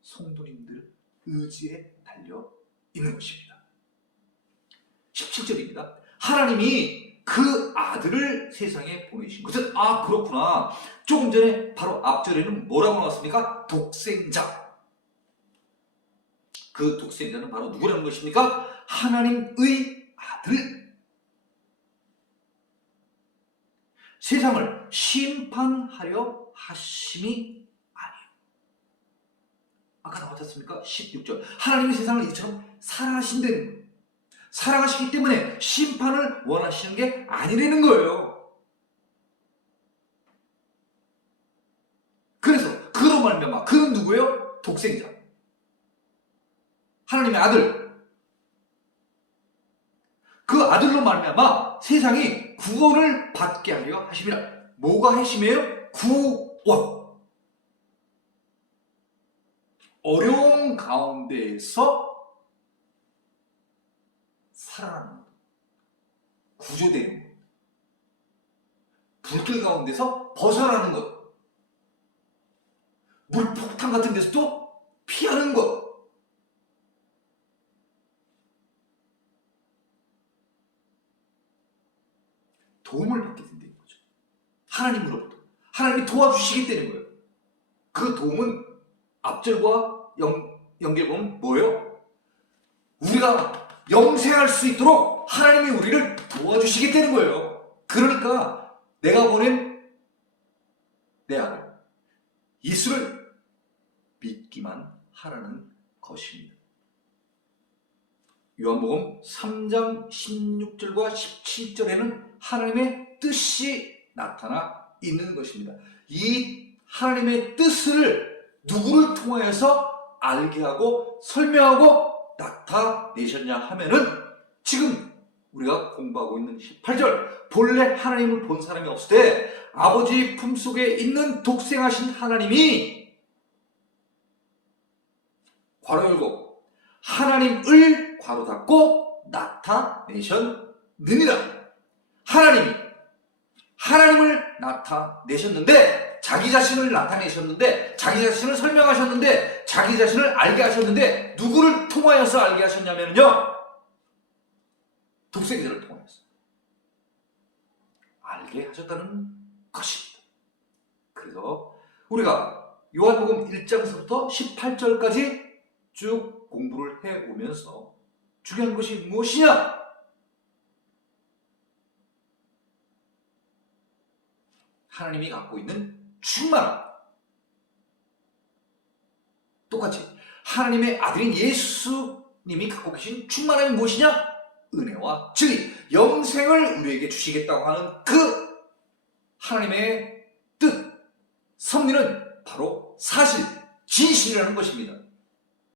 성도님들 의지에 달려 있는 것입니다. 17절입니다. 하나님이 그 아들을 세상에 보내신 것은 그렇구나. 조금 전에 바로 앞절에는 뭐라고 나왔습니까? 독생자. 그 독생자는 바로 누구라는 것입니까? 하나님의 아들. 세상을 심판하려 하심이 아니에요. 아까 나왔지 않습니까? 16절. 하나님이 세상을 이처럼 사랑하신다는 거예요. 사랑하시기 때문에 심판을 원하시는 게 아니라는 거예요. 그래서 그로 말미암아 그는 누구예요? 독생자. 하나님의 아들. 그 아들로 말미암아 세상이 구원을 받게 하려 하심이라. 뭐가 핵심이에요? 구원. 어려운 가운데에서 살아나는 것, 구조되는 것, 불길 가운데서 벗어나는 것, 물폭탄 같은 데서도 피하는 것. 도움을 받게 된다는 거죠. 하나님으로부터. 하나님이 도와주시겠다는 거예요. 그 도움은 앞절과 연결보면 뭐예요? 우리가 영생할 수 있도록 하나님이 우리를 도와주시겠다는 거예요. 그러니까 내가 보낸 내 아들 예수를 믿기만 하라는 것입니다. 요한복음 3장 16절과 17절에는 하나님의 뜻이 나타나 있는 것입니다. 이 하나님의 뜻을 누구를 통하여서 알게 하고 설명하고 나타내셨냐 하면은 지금 우리가 공부하고 있는 18절 본래 하나님을 본 사람이 없을 때 아버지 품속에 있는 독생하신 하나님이 괄호 열고 하나님을 괄호 닫고 나타내셨느니라. 하나님이 하나님을 나타내셨는데 자기 자신을 나타내셨는데 자기 자신을 설명하셨는데 자기 자신을 알게 하셨는데 누구를 통하여서 알게 하셨냐면요, 독생자를 통하여서 알게 하셨다는 것입니다. 그래서 우리가 요한복음 1장서부터 18절까지 쭉 공부를 해오면서 중요한 것이 무엇이냐? 하나님이 갖고 있는 충만함. 똑같이 하나님의 아들인 예수님이 갖고 계신 충만함이 무엇이냐? 은혜와 진리, 영생을 우리에게 주시겠다고 하는 그 하나님의 뜻, 섭리는 바로 사실, 진실이라는 것입니다.